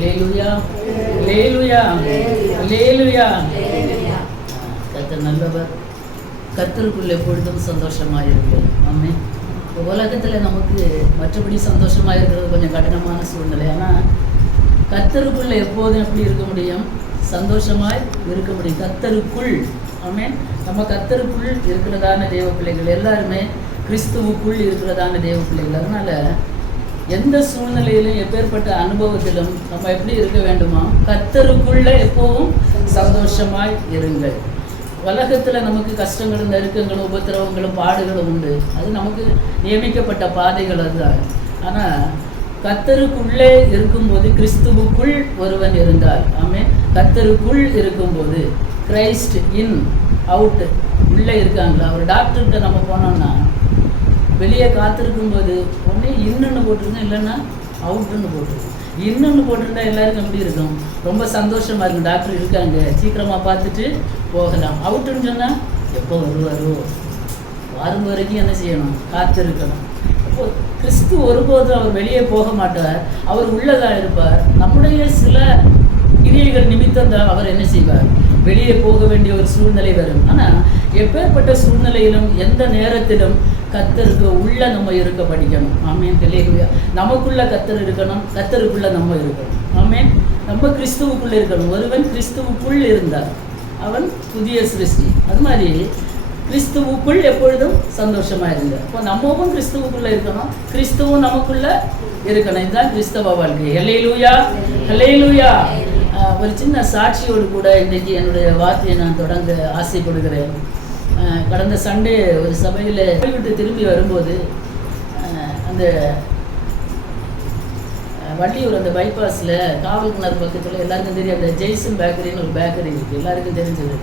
அல்லேலுயா நல்லவர். கத்தருக்குள்ள எப்பொழுதும் சந்தோஷமாக இருங்கள் ஆமே உலகத்தில் நமக்கு மற்றபடி சந்தோஷமாக இருக்கிறது கொஞ்சம் கடினமான சூழ்நிலை. ஆனால் கத்தருக்குள்ள எப்போதும் எப்படி இருக்க முடியும்? சந்தோஷமாய் இருக்க முடியும். கத்தருக்குள் ஆமே நம்ம கத்தருக்குள் இருக்கிறதான தேவ பிள்ளைகள் எல்லாருமே கிறிஸ்துவுக்குள் இருக்கிறதான தேவ பிள்ளைகள். அதனால எந்த சூழ்நிலையிலும் எப்பேற்பட்ட அனுபவத்திலும் நம்ம எப்படி இருக்க வேண்டுமா கத்தருக்குள்ள எப்பவும் சந்தோஷமாய் இருங்கள். உலகத்தில் நமக்கு கஷ்டங்களும் நெருக்கங்களும் உபத்திரவங்களும் பாடுகளும் உண்டு. அது நமக்கு நியமிக்கப்பட்ட பாதைகள் அதுதான். ஆனால் கத்தருக்குள்ளே இருக்கும்போது கிறிஸ்துவுக்குள் ஒருவன் இருந்தால் ஆமே கத்தருக்குள் இருக்கும்போது கிரைஸ்ட் இன் அவுட் உள்ளே இருக்காங்களா? ஒரு டாக்டர்கிட்ட நம்ம போனோம்னா வெளியே காத்திருக்கும்போது ஒன்றே இன்னொன்று போட்டிருந்தோம் இல்லைன்னா அவுட்டுன்னு போட்டிருக்கோம். இன்னொன்று போட்டிருந்தா எல்லாருக்கும் எப்படி இருக்கும்? ரொம்ப சந்தோஷமாக இருக்கும். டாக்டர் இருக்காங்க. சீக்கிரமாக பார்த்துட்டு போகலாம். அவுட்டுன்னு சொன்னால் எப்போ வருவாரோ? வரும் வரைக்கும் என்ன செய்யணும்? காத்திருக்கணும். அப்போ கிறிஸ்து ஒருபோதும் அவர் வெளியே போக மாட்டார். அவர் உள்ளதாக இருப்பார். நம்முடைய சில கிரியைகள் நிமித்தம் தான் அவர் என்ன செய்வார்? வெளியே போக வேண்டிய ஒரு சூழ்நிலை வரும். ஆனால் எப்பேற்பட்ட சூழ்நிலையிலும் எந்த நேரத்திலும் கத்தருக்கு உள்ள நம்ம இருக்க படிக்கணும். ஆமேன். தெளிவுயா நமக்குள்ள கத்தர் இருக்கணும் கத்தருக்குள்ள நம்ம இருக்கணும். ஆமேன். நம்ம கிறிஸ்துவுக்குள்ள இருக்கணும். ஒருவன் கிறிஸ்துவுக்குள் இருந்தார் அவன் புதிய சிருஷ்டி. அது மாதிரி கிறிஸ்துவுக்குள் எப்பொழுதும் சந்தோஷமாக இருந்தார் இப்போ நம்மவும் கிறிஸ்துவுக்குள்ளே இருக்கணும் கிறிஸ்துவும் நமக்குள்ள இருக்கணும். இதுதான் கிறிஸ்தவ வாழ்க்கை. ஹல்லேலூயா ஹல்லேலூயா ஆஹ் ஒரு சின்ன சாட்சியோடு கூட இன்றைக்கி என்னுடைய வார்த்தையை நான் தொடங்க ஆசைப்படுகிறேன். கடந்த சண்டே ஒரு சபையில் விட்டு திரும்பி வரும்போது அந்த வள்ளியூர் அந்த பைபாஸில் காவல் பக்கத்தில் எல்லாருக்கும் தெரியும் அந்த ஜெய்சன் பேக்கரின்னு ஒரு பேக்கரி இருக்குது எல்லாருக்கும் தெரிஞ்சது.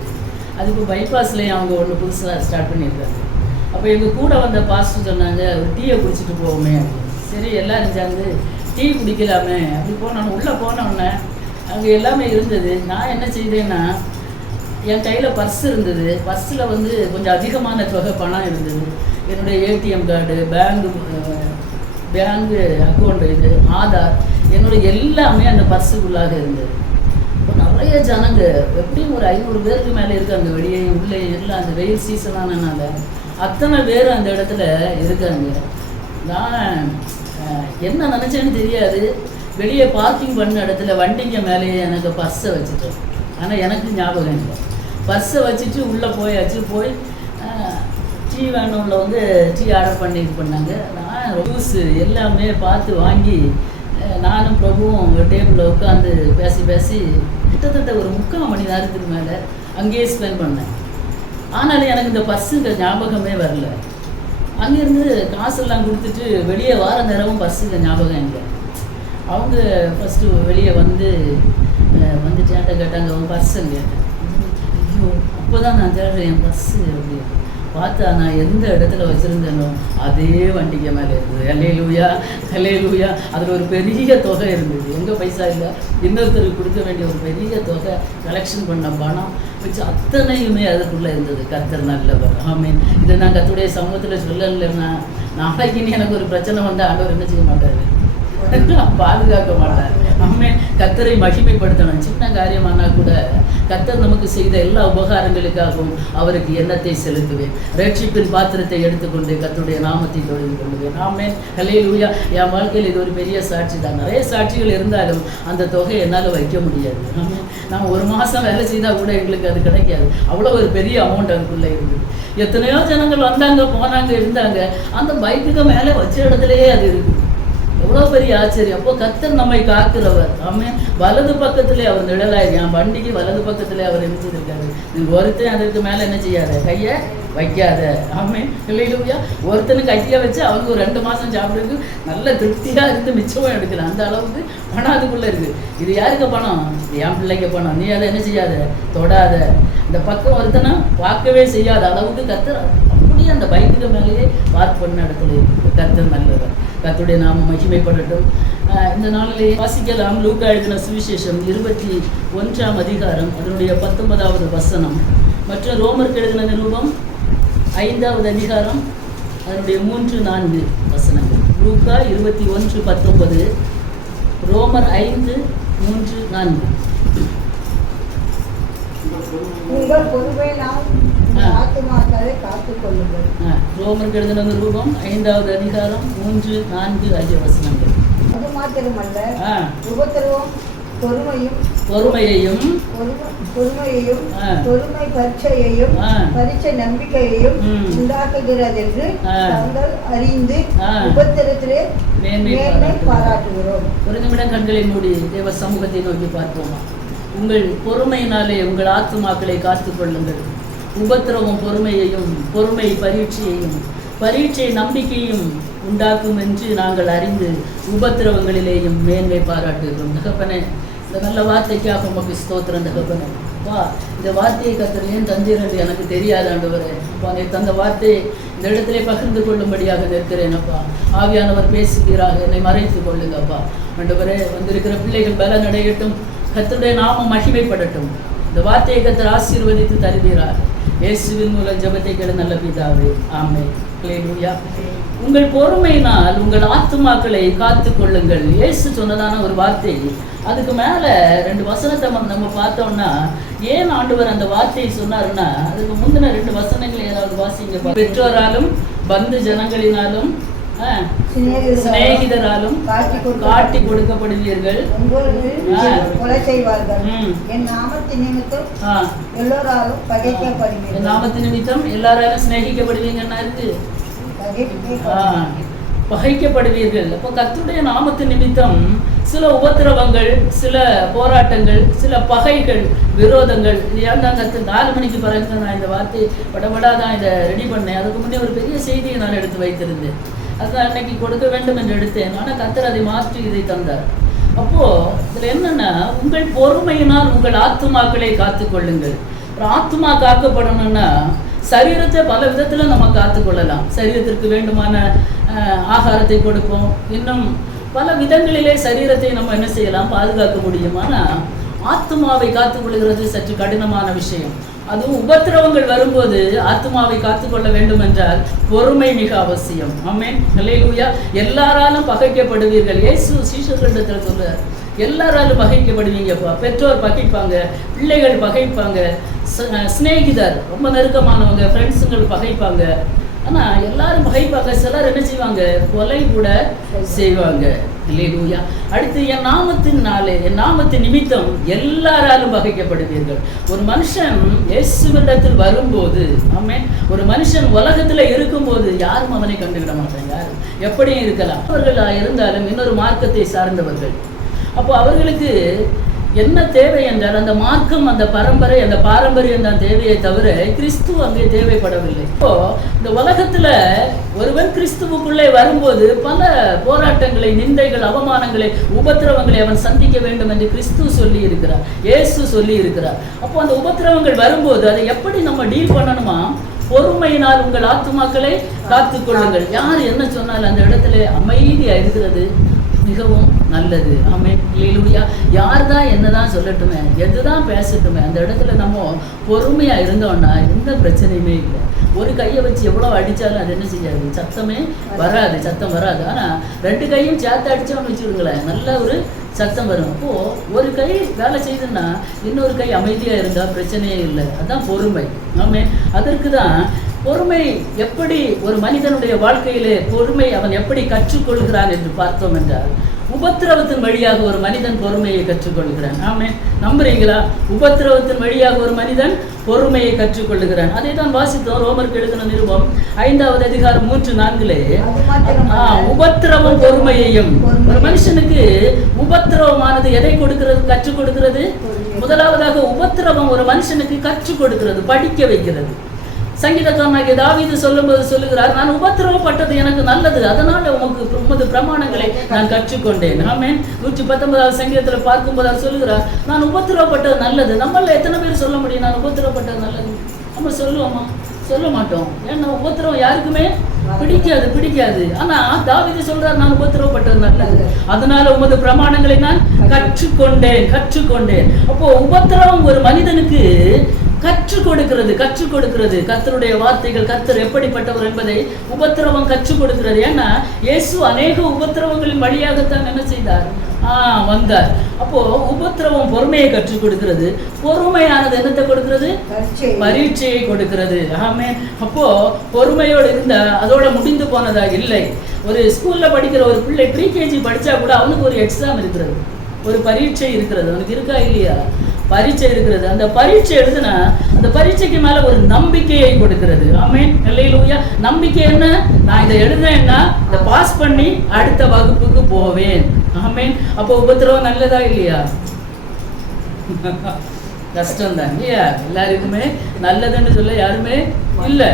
அது இப்போ பைபாஸ்லேயும் அவங்க ஒன்று புதுசாக ஸ்டார்ட் பண்ணியிருக்காங்க. அப்போ எங்கள் கூட வந்த பாஸ்டர் சொன்னாங்க ஒரு டீயை குடிச்சிட்டு போவோமே. அப்படின்னு சரி எல்லாரும் சேர்ந்து டீ குடிக்கலாமே. அப்படி போனோன்னு உள்ளே போனோடனே அங்கே எல்லாமே இருந்தது. நான் என்ன செய்தேன்னா என் கையில் பர்ஸ் இருந்தது. பர்ஸில் வந்து கொஞ்சம் அதிகமான தொகை பணம் இருந்தது. என்னுடைய ATM card bank bank account இது ஆதார் என்னுடைய எல்லாமே அந்த பர்ஸுக்குள்ளாக இருந்தது. இப்போ நிறைய ஜனங்க எப்படியும் ஒரு ஐநூறு பேருக்கு மேலே இருக்காங்க வெளியே உள்ளே எல்லாம் அந்த வெயில் சீசனானனால அத்தனை பேர் அந்த இடத்துல இருக்காங்க. நான் என்ன நினச்சேன்னு தெரியாது. வெளியே பார்க்கிங் பண்ண இடத்துல வண்டிங்க மேலேயே எனக்கு பர்ஸை வச்சுட்டோம் ஆனால் எனக்கு ஞாபகம் இல்லை. பர்ஸை வச்சுட்டு உள்ளே போயாச்சு. போய் டீ வேணும்ல வந்து டீ ஆர்டர் பண்ணி இது பண்ணாங்க நான் ஜூஸ் எல்லாமே பார்த்து வாங்கி நானும் பிரபுவும் டேபிளில் உட்காந்து பேசி பேசி கிட்டத்தட்ட ஒரு முக்கால் மணி நேரத்துக்கு மேலே அங்கேயே ஸ்பெண்ட் பண்ணேன். ஆனாலும் எனக்கு இந்த பர்ஸுங்க ஞாபகமே வரல. அங்கேருந்து காசெல்லாம் கொடுத்துட்டு வெளியே வார நேரமும் பஸ்ஸுங்க ஞாபகம் இல்லை. அவங்க ஃபஸ்ட்டு வெளியே வந்து வந்து வந்துட்டு என்கிட்ட கேட்டாங்க உன் பர்ஸுங்க ஐயோ அப்போ தான் நான் தேடுறேன் என் பர்ஸு அப்படி பார்த்தா நான் எந்த இடத்துல வச்சுருந்தேனோ அதே வண்டிக்கு மேலே இருந்தது. எல்லை லூயா எல்லை லூயா அதில் ஒரு பெரிய தொகை இருந்தது. எங்கே பைசா இல்லை. இன்னொருத்தருக்கு கொடுக்க வேண்டிய ஒரு பெரிய தொகை கலெக்ஷன் பண்ண பணம் வச்சு அத்தனையுமே அதுக்குள்ளே இருந்தது. கத்தர் நல்லவர் ஆமீன். இதை நான் கத்துடைய சமூகத்தில் சொல்லலைன்னா நாளைக்கு எனக்கு ஒரு பிரச்சனை வந்தால் ஆண்டவர் என்ன செய்ய மாட்டார்? பாதுகாக்க மாட்டார் அம்மே கத்தரை மகிமைப்படுத்தணும். சின்ன காரியமானா கூட கத்தர் நமக்கு செய்த எல்லா உபகாரங்களுக்காகவும் அவருக்கு எண்ணத்தை செலுத்துவேன். ரட்சிப்பின் பாத்திரத்தை எடுத்துக்கொண்டு கத்தருடைய நாமத்தை தொழில் கொள்வேன் ஆமே ஹலே லூயா என் வாழ்க்கையில் இது ஒரு பெரிய சாட்சி தான். நிறைய சாட்சிகள் இருந்தாலும் அந்த தொகை என்னால் வைக்க முடியாது. ஆமே நான் ஒரு மாதம் வேலை செய்தால் கூட எங்களுக்கு அது கிடைக்காது. அவ்வளோ ஒரு பெரிய அமௌண்ட் அதுக்குள்ளே இருந்தது. எத்தனையோ ஜனங்கள் வந்தாங்க போனாங்க இருந்தாங்க. அந்த பைக்குக்கு மேலே வச்ச இடத்துலையே அது இருக்குது எவ்வளோ பெரிய ஆச்சரியம். அப்போ கத்தர் நம்மை காக்கிறவர். ஆமே வலது பக்கத்திலே அவர் நிழலாய். என் வண்டிக்கு வலது பக்கத்திலே அவர் என்ன செய்திருக்காரு நீ ஒருத்தன் அதற்கு மேலே என்ன செய்யாத? கையை வைக்காத. ஆமே இல்லையா ஒருத்தனு கையை வச்சு அவங்க ஒரு ரெண்டு மாதம் சாப்பிட்றதுக்கு நல்ல திருப்தியாக இருந்து மிச்சமும் எடுக்கிறேன் அந்த அளவுக்கு பணம் அதுக்குள்ளே இருக்குது இது யாருக்கு பணம்? என் பிள்ளைக்கு பணம். நீ அதை என்ன செய்யாத? தொடாத. இந்த பக்கம் ஒருத்தனை பார்க்கவே செய்யாத அளவுக்கு கத்தர் அப்படியே அந்த பைக்குக்கு மேலேயே பார்க் பண்ண இடத்துல கர்த்தர் நல்லவர். கத்துடைய நாம மகிமைப்படட்டும். இந்த நாளிலே வாசிக்கலாம். லூக்கா எழுதின சுவிசேஷம் இருபத்தி ஒன்றாம் அதிகாரம் அதனுடைய பத்தொன்பதாவது வசனம். மற்றும் ரோமருக்கு எழுதின நிருபம் ஐந்தாவது அதிகாரம் அதனுடைய மூன்று நான்கு வசனங்கள். லூக்கா இருபத்தி ஒன்று பத்தொன்பது ரோமர் ஐந்து மூன்று நான்கு. உங்கள் பொறுமையினால் உங்கள் ஆ. ஆத்துமாக்களை காத்துக் கொள்ளுங்கள் ரோமருக்கு எழுதின நிருபம் ஐந்தாவது அதிகாரம் மூன்று நான்கு ஆகிய வசனங்கள் அது மாத்திரமல்ல உபத்திரவம் பொறுமையும் பொறுமையையும் பொறுமை- பொறுமையையும். பொறுமை பரீட்சையையும். பரீட்சை நம்பிக்கையையும் ம். உண்டாக்குகிறதென்று ஆ. தாங்கள் அறிந்து. உபத்திரத்திலே மேன்மை. பாராட்டுகிறோம் ஒரு நிமிடம் கண்களை மூடி தேவ சமூகத்தை நோக்கி பார்ப்போமா உங்கள் பொறுமையினாலே உங்கள் ஆத்துமாக்களை காத்துக் கொள்ளுங்கள் உபத்திரவம் பொறுமையையும் பொறுமை பரீட்சையையும் பரீட்சை நம்பிக்கையும் உண்டாக்கும் என்று நாங்கள் அறிந்து உபத்திரவங்களிலேயும் மேன்மை பாராட்டுகிறோம். தகப்பனே இந்த நல்ல வார்த்தைக்காக உமக்கு ஸ்தோத்திரம் தகப்பனே. அப்பா இந்த வார்த்தையை கத்தர் ஏன் தந்தீர்கள் எனக்கு தெரியாது ஆண்டவரே. அப்பா நீ தந்த வார்த்தையை இந்த இடத்திலே பகிர்ந்து கொள்ளும்படியாக நிற்கிறேன் அப்பா. ஆவியானவர் பேசுகிறாக என்னை மறைத்துக் கொள்ளுங்கப்பா ஆண்டவரே வந்திருக்கிற பிள்ளைகள் பல நடையட்டும் கத்தருடைய நாமம் மகிமைப்படட்டும். இந்த வார்த்தையை கத்தர் ஆசீர்வதித்து தருகிறார் இயேசுவின் மூலம் ஜெபத்தை கேள நல்ல பிதாவே ஆமே உங்கள் பொறுமையினால் உங்கள் ஆத்துமாக்களை காத்து கொள்ளுங்கள் இயேசு சொன்னதான ஒரு வார்த்தை. அதுக்கு மேல ரெண்டு வசனத்தை நம்ம- நம்ம பார்த்தோம்னா ஏன் ஆண்டவர் அந்த வார்த்தையை சொன்னாருன்னா அதுக்கு முந்தின ரெண்டு வசனங்கள் ஏதாவது வாசிங்க பெற்றோராலும் பந்து ஜனங்களினாலும் சிநேகிதராலும் காட்டி கொடுக்கப்படுவீர்கள். கொலை செய்வார்கள். என் நாமத்தின் நிமித்தம் எல்லோராலும் என் பகைக்கப்படுவீர்கள் நாமத்து நிமித்தம் எல்லாராலும் சிநேகிக்கப்படுவீங்கன்னா இருக்கு? பகைக்கப்படுவீர்கள். அப்போ கர்த்தருடைய நாமத்து நிமித்தம் சில உபத்திரவங்கள் சில போராட்டங்கள் சில பகைகள் விரோதங்கள் இது ஏன் தான் கத்து நாலு மணிக்கு பிறகு நான் இந்த வார்த்தை படபடா தான் இதை ரெடி பண்ணேன்? அதுக்கு முன்னே ஒரு பெரிய செய்தியை நான் எடுத்து வைத்திருந்தேன். அதுதான் அன்னைக்கு கொடுக்க வேண்டும் என்று எடுத்தேன். ஆனால் கத்தர் அதை மாற்றி இதை தந்தார். அப்போ இதுல என்னன்னா உங்கள் பொறுமையினால் உங்கள் ஆத்துமாக்களை காத்துக்கொள்ளுங்கள் ஒரு ஆத்துமா காக்கப்படணும்னா சரீரத்தை பல விதத்துல நம்ம காத்துக்கொள்ளலாம் சரீரத்திற்கு வேண்டுமான அஹ், ஆகாரத்தை கொடுப்போம். இன்னும் பல விதங்களிலே சரீரத்தை நம்ம என்ன செய்யலாம்? பாதுகாக்க முடியும் ஆனா ஆத்துமாவை காத்துக்கொள்கிறது சற்று கடினமான விஷயம். அதுவும் உபத்திரவங்கள் வரும்போது ஆத்துமாவை காத்துக்கொள்ள வேண்டும் என்றால் பொறுமை மிக அவசியம். ஆமே ஹalleluya. எல்லாராலும் பகைக்கப்படுவீர்கள். ஏசு சீசர்களிடத்தில் சொல்றார் எல்லாராலும் பகைக்கப்படுவீங்கப்பா பெற்றோர் பகைப்பாங்க பிள்ளைகள் பகைப்பாங்க சிநேகிதர் ரொம்ப நெருக்கமானவங்க ஃப்ரெண்ட்ஸுங்கள் பகைப்பாங்க ஆனா எல்லாரும் பகைப்பாக சிலர் என்ன செய்வாங்க? கொலை கூட செய்வாங்க. இல்லையா அடுத்து என் நாமத்தின் நாளே என் நாமத்தின் நிமித்தம் எல்லாராலும் பகைக்கப்படுவீர்கள் ஒரு மனுஷன் இயேசுவிடத்தில் வரும்போது ஆமே ஒரு மனுஷன் உலகத்துல இருக்கும்போது யாரும் அவனை கண்டுவிட மாட்டாங்க. யாரும் எப்படியும் இருக்கலாம். அவர்களா இருந்தாலும் இன்னொரு மார்க்கத்தை சார்ந்தவர்கள். அப்போ அவர்களுக்கு என்ன தேவை என்றால் அந்த மார்க்கம் அந்த பரம்பரை அந்த பாரம்பரியம் தான் தேவையை தவிர கிறிஸ்து அங்கே தேவைப்படவில்லை. இப்போ இந்த உலகத்துல ஒருவன் கிறிஸ்துவுக்குள்ளே வரும்போது பல போராட்டங்களை நிந்தைகள் அவமானங்களை உபத்திரவங்களை அவன் சந்திக்க வேண்டும் என்று கிறிஸ்து சொல்லி இருக்கிறார் இயேசு சொல்லி இருக்கிறார் அப்போ அந்த உபத்திரவங்கள் வரும்போது அதை எப்படி நம்ம டீல் பண்ணணுமா? பொறுமையினால் உங்கள் ஆத்துமாக்களை காத்துக்கொள்ளுங்கள் யார் என்ன சொன்னாலும் அந்த இடத்துல அமைதியா இருக்கிறது? மிகவும் நல்லது. ஆமே இல்லையா யார் தான் என்னதான் சொல்லட்டுமே எதுதான் பேசட்டுமே அந்த இடத்துல நம்ம பொறுமையா இருந்தோம்னா எந்த பிரச்சனையுமே இல்லை. ஒரு கையை வச்சு எவ்வளோ அடிச்சாலும் அது என்ன செய்யாது. சத்தமே வராது. சத்தம் வராது. ஆனா ரெண்டு கையும் சேர்த்து அடித்தோம்னு வச்சுருங்களேன் நல்ல ஒரு சத்தம் வரும். அப்போது ஒரு கை வேலை செய்யுதுன்னா இன்னொரு கை அமைதியா இருந்தால் பிரச்சனையே இல்லை. அதான் பொறுமை. ஆமே அதற்கு தான் பொறுமை எப்படி ஒரு மனிதனுடைய வாழ்க்கையிலே பொறுமை அவன் எப்படி கற்றுக்கொள்கிறான் என்று பார்த்தோம் என்றால் உபத்திரவத்தின் வழியாக ஒரு மனிதன் பொறுமையை கற்றுக்கொள்கிறான். ஆமே நம்புறீங்களா? உபத்திரவத்தின் வழியாக ஒரு மனிதன் பொறுமையை கற்றுக்கொள்ளுகிறான் அதை தான் வாசித்தோம். ரோமருக்கு எழுதின நிருபம் ஐந்தாவது அதிகாரம் மூன்று நான்கிலே உபத்திரவம். பொறுமையையும் ஒரு மனுஷனுக்கு உபத்திரவமானது எதை கொடுக்கிறது கற்றுக் கொடுக்கிறது? முதலாவதாக உபத்திரவம் ஒரு மனுஷனுக்கு கற்றுக் கொடுக்கிறது படிக்க வைக்கிறது. சங்கீதக்காரனாகிய தாவீது சொல்லும்போது சொல்லுகிறார் நான் உபத்திரவப்பட்டது எனக்கு நல்லது. அதனால உமக்கு உமது பிரமாணங்களை நான் கற்றுக்கொண்டேன். ஆமேன். நூற்றி பத்தொன்பதாவது சங்கீதத்துல பார்க்கும்போது அவர் சொல்லுகிறார் நான் உபத்திரவப்பட்டது நல்லது. நம்மள எத்தனை பேர் சொல்ல முடியும் நான் உபத்திரவப்பட்டது நல்லது. நம்ம சொல்லுவோமா? சொல்ல மாட்டோம். ஏன்னா உபத்திரவம் யாருக்குமே பிடிக்காது பிடிக்காது. ஆனா தாவீது சொல்றார் நான் உபத்திரவப்பட்டது நல்லது. அதனால உமது பிரமாணங்களை நான் கற்றுக்கொண்டேன் கற்றுக்கொண்டேன். அப்போ உபத்திரவம் ஒரு மனிதனுக்கு கற்றுக் கொடுக்கிறது கற்றுக் கொடுக்கிறது. கர்த்தருடைய வார்த்தைகள் கர்த்தர் எப்படிப்பட்டவர் என்பதை உபத்திரவம் கற்றுக் கொடுக்கிறது. ஏன்னா இயேசு அநேக உபத்திரவங்களின் வழியாகத்தான் என்ன செய்தார்? ஆ வந்தார். அப்போ உபத்திரவம் பொறுமையை கற்றுக் கொடுக்கிறது. பொறுமையானது என்னத்தை கொடுக்கிறது? பரீட்சை பரீட்சையை கொடுக்கிறது. ஆமே அப்போ பொறுமையோடு இருந்தா அதோட முடிந்து போனதா? இல்லை. ஒரு ஸ்கூல்ல படிக்கிற ஒரு பிள்ளை ப்ரீகேஜி படிச்சா கூட அவனுக்கு ஒரு எக்ஸாம் இருக்கிறது. ஒரு பரீட்சை இருக்கிறது. அவனுக்கு இருக்கா இல்லையா? பரீட்சை இருக்கிறது அந்த பரீட்சை எழுதுனா அந்த பரீட்சைக்கு மேல ஒரு நம்பிக்கையை கொடுக்கிறது. ஆமேன். இல்லையிலூயா நம்பிக்கை என்ன? நான் இதை எழுதுனேன்னா இதை பாஸ் பண்ணி அடுத்த வகுப்புக்கு போவேன். ஆமேன். அப்போ உபத்திரவம் நல்லதா இல்லையா? கஷ்டம் தான் இல்லையா? எல்லாருக்குமே நல்லதுன்னு சொல்ல யாருமே இல்லை.